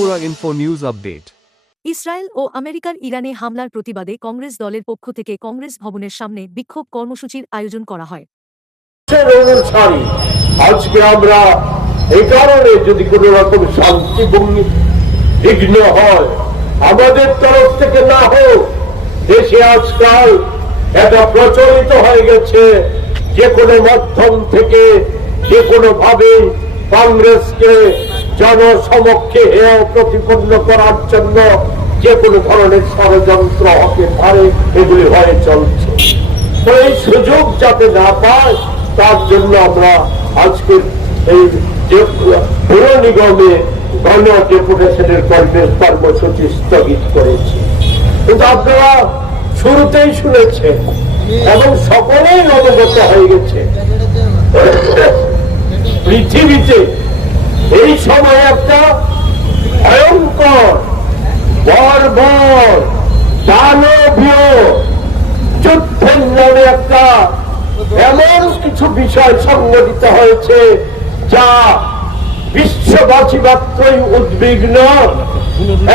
Tripura info news update. Israel ও আমেরিকার ইরানে হামলার প্রতিবাদে কংগ্রেস দলের পক্ষ থেকে কংগ্রেস ভবনের সামনে বিক্ষোভ কর্মসূচির আয়োজন করা হয়। আজকে আমরা এই কারণে যদি কোন রকম শান্তি বিঘ্ন হয় আমাদের তরফ থেকে না হোক, দেশে আজকাল এটা প্রচলিত হয়ে গেছে যে কোনো মাধ্যম থেকে যে কোনো ভাবে কংগ্রেসকে জনসমক্ষে হেয় প্রতিপন্ন করার জন্য যে কোনো ধরনের ষড়যন্ত্র হতে পারে, এগুলি হয়ে চলছে। তো এই সুযোগ যাতে না পায় তার জন্য আমরা আজকে এই যে পৌর নিগমে গণ ডেপুটেশনের কর্মসূচি স্থগিত করেছি। কিন্তু আপনারা শুরুতেই শুনেছেন এবং সকলেই অবগত হয়ে গেছে, পৃথিবীতে এই সময় একটা ভয়ঙ্কর বর্বর দানবীয় যুদ্ধের নামে একটা এমন কিছু বিষয় সংঘটিত হয়েছে যা বিশ্ববাসী মাত্রই উদ্বিগ্ন,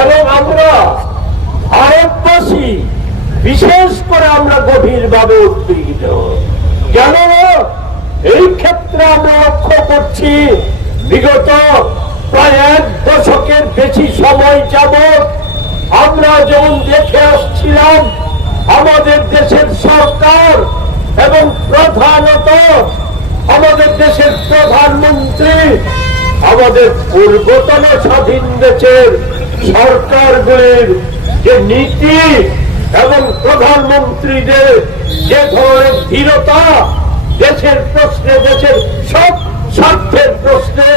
এবং আমরা ভারতবাসী বিশেষ করে আমরা গভীরভাবে উদ্বিগ্ন। কেন এই ক্ষেত্রে আমরা লক্ষ্য করছি বিগত প্রায় 1 দশকের বেশি সময় যাবৎ আমরা যেমন দেখে আসছিলাম আমাদের দেশের সরকার এবং প্রধানত আমাদের দেশের প্রধানমন্ত্রী আমাদের পূর্বতন স্বাধীন দেশের সরকারগুলির যে নীতি এবং প্রধানমন্ত্রীদের যে ধরনের ধীরতা দেশের প্রশ্নে, দেশের সব স্বার্থের প্রশ্নে,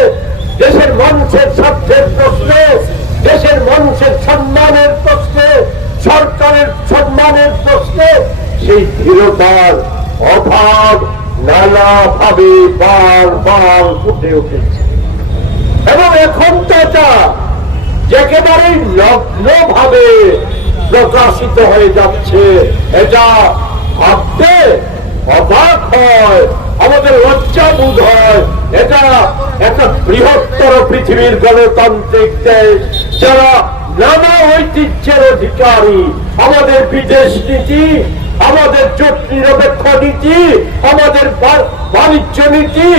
দেশের মানুষের স্বার্থের প্রশ্নে, দেশের মানুষের সম্মানের প্রশ্নে, সরকারের সম্মানের প্রশ্নে সেই ধীরতার অভাব নানাভাবে বারবার ফুটে উঠেছে। এবং এখন তো এটা একেবারেই নগ্নভাবে প্রকাশিত হয়ে যাচ্ছে। এটা ভাবতে অবাক হয়, আমাদের লজ্জা বোধ হয়। এটা একটা বৃহত্তর পৃথিবীর গণতান্ত্রিক দেশ যারা নানা ঐতিহ্যের অধিকারী, আমাদের বিদেশ নীতি, আমাদের জোট নিরপেক্ষ নীতি, আমাদের বাণিজ্য নীতি,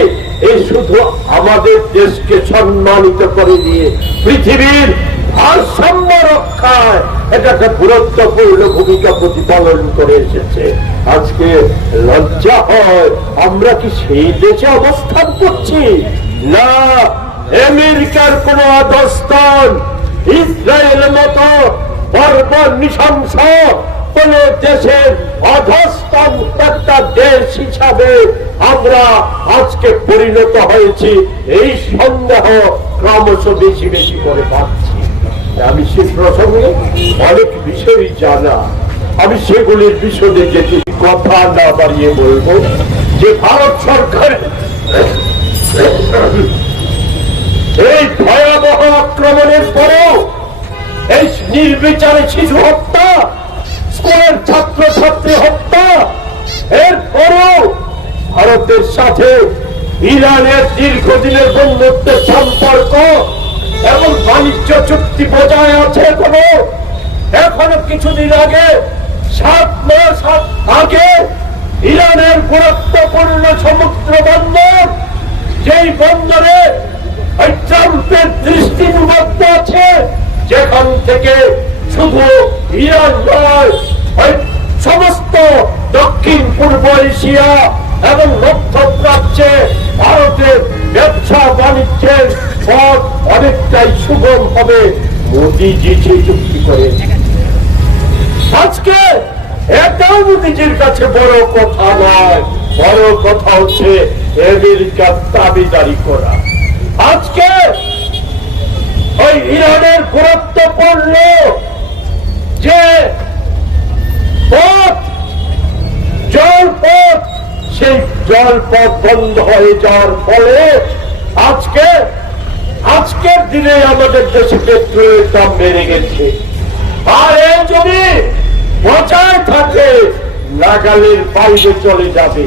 এই শুধু আমাদের দেশকে সম্মানিত করে দিয়ে পৃথিবীর ভারসাম্য রক্ষায় এটা একটা গুরুত্বপূর্ণ ভূমিকা প্রতিপালন করে এসেছে। আজকে লজ্জা হয়, আমরা কি সেই দেশে অবস্থান করছি? না, আমেরিকার কোন অধস্তন, ইসরায়েলের মতো বর্বর নৃশংস কোন দেশের অধস্তন একটা দেশ হিসাবে আমরা আজকে পরিণত হয়েছি, এই সন্দেহ ক্রমশ বেশি বেশি করে পাচ্ছি। আমি সে প্রসঙ্গে অনেক বিষয়ই জানা, আমি সেগুলির বিশদে যেটি কথা না বাড়িয়ে বলবো যে ভারত সরকার এই ভয়াবহ আক্রমণের পরেও এই নির্বিচারে শিশু হত্যা, স্কুলের ছাত্র ছাত্রী হত্যা, এরপরেও ভারতের সাথে ইরানের দীর্ঘদিনের বন্ধুত্বের সম্পর্ক এবং বাণিজ্য চুক্তি বজায় আছে। এখনো কিছুদিন আগে 7 মাস আগে ইরানের গুরুত্বপূর্ণ সমুদ্র বন্দর, যেই বন্দরে ট্রাম্পের দৃষ্টি নিবদ্ধ আছে, যেখান থেকে শুধু ইরান নয় সমস্ত দক্ষিণ পূর্ব এশিয়া এবং মধ্যপ্রাচ্যে ভারতের ব্যবসা বাণিজ্যের পথ অনেকটাই সুগম হবে। মোদীজি সেই চুক্তি করে আজকে এটাও মোদীজির কাছে বড় কথা নয়, বড় কথা হচ্ছে আমেরিকার দাবিদারি করা। আজকে ওই ইরানের গুরুত্বপূর্ণ যে পথ, জলপথ, সেই জলপথ বন্ধ হয়ে যাওয়ার ফলে আজকের দিনে আমাদের দেশে পেট্রোলের দাম বেড়ে গেছে। আর এই যদি বজায় থাকে নাগালের বাইরে চলে যাবে,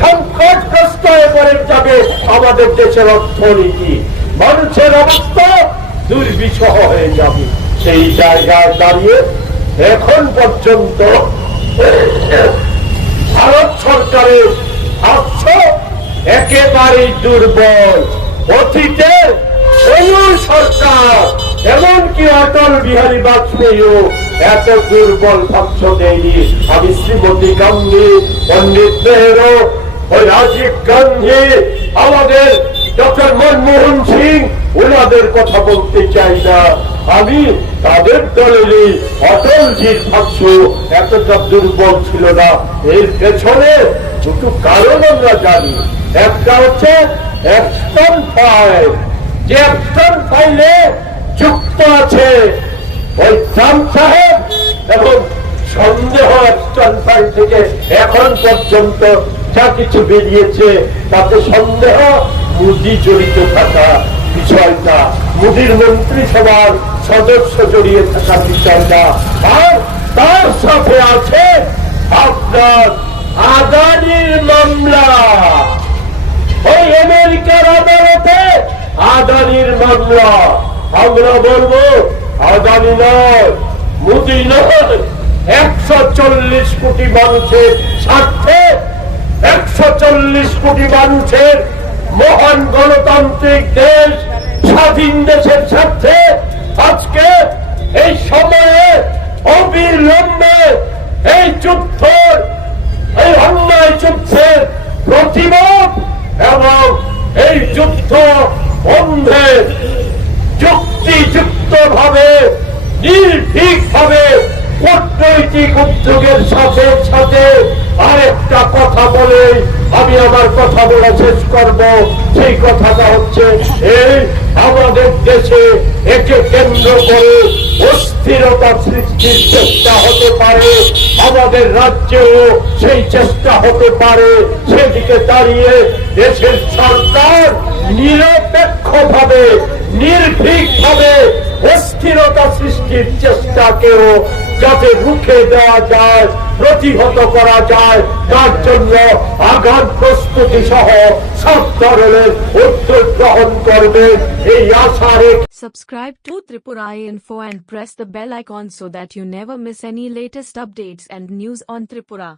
সংকটগ্রস্ত হয়ে পড়ে যাবে আমাদের দেশের অর্থনীতি। মানুষের অবস্থা দুর্বিষহ হয়ে যাবে। সেই জায়গায় দাঁড়িয়ে এখন পর্যন্ত ভারত সরকারের ভাষ্য একেবারেই দুর্বল। অতীতে অনুর সরকার এমনকি অটল বিহারী বাজপেয়ীও এত দুর্বল ভাষ্য দেয়নি। আমি শ্রীমতী গান্ধী, পণ্ডিত নেহেরু, ওই রাজীব গান্ধী, আমাদের ডক্টর মনমোহন সিং, ওনাদের কথা বলতে চাই না। আমি তাদের দলেরই অটলজির ভাষ্য এতটা দুর্বল ছিল না। এর পেছনে দুটো কারণ আমরা জানি। একটা হচ্ছে অ্যাকশন ফাইল, যে অ্যাকশন ফাইলে যুক্ত আছে ওই ট্রাম্প সাহেব এবং সন্দেহ। অ্যাকশন ফাইল থেকে এখন পর্যন্ত যা কিছু বেরিয়েছে তাতে সন্দেহ মোদি জড়িত থাকা বিষয়টা, মোদির মন্ত্রিসভার সদস্য জড়িয়ে থাকা বিষয়টা, আর তার সাথে আছে আপনার আদানির মামলা। ওই আমেরিকার আদালতে আদানির মামলা। আমরা বলবো আদানি নয়, মোদি নয়, 140 কোটি মানুষের স্বার্থে, 140 কোটি মানুষের মহান গণতান্ত্রিক দেশ, স্বাধীন দেশের স্বার্থে আজকে এই সময়ে অবিলম্বে এই যুদ্ধ, এই অন্যায় যুদ্ধের প্রতিবাদ এবং এই যুদ্ধ বন্ধে যুক্তিযুক্ত ভাবে, নির্ভীক ভাবে কূটনৈতিক উদ্যোগের সাথে সাথে আরেকটা কথা বলে আমি আমার কথা বলা শেষ করব। সেই কথাটা হচ্ছে এই আমাদের দেশে একে কেন্দ্র করে অস্থিরতা সৃষ্টির চেষ্টা হতে পারে, আমাদের রাজ্যেও সেই চেষ্টা হতে পারে। সেদিকে দাঁড়িয়ে দেশের সরকার নিরপেক্ষভাবে, নির্ভীকভাবে অস্থিরতা সৃষ্টির চেষ্টাকেও যাতে রুখে দেওয়া যায়, প্রতিহত করা যায়, তার জন্য আগাম প্রস্তুতি সহ সব ধরনের উদ্যোগ গ্রহণ করবে এই আশা রেখে Subscribe to Tripura Info and press the bell icon so that you never miss any latest updates and news on Tripura.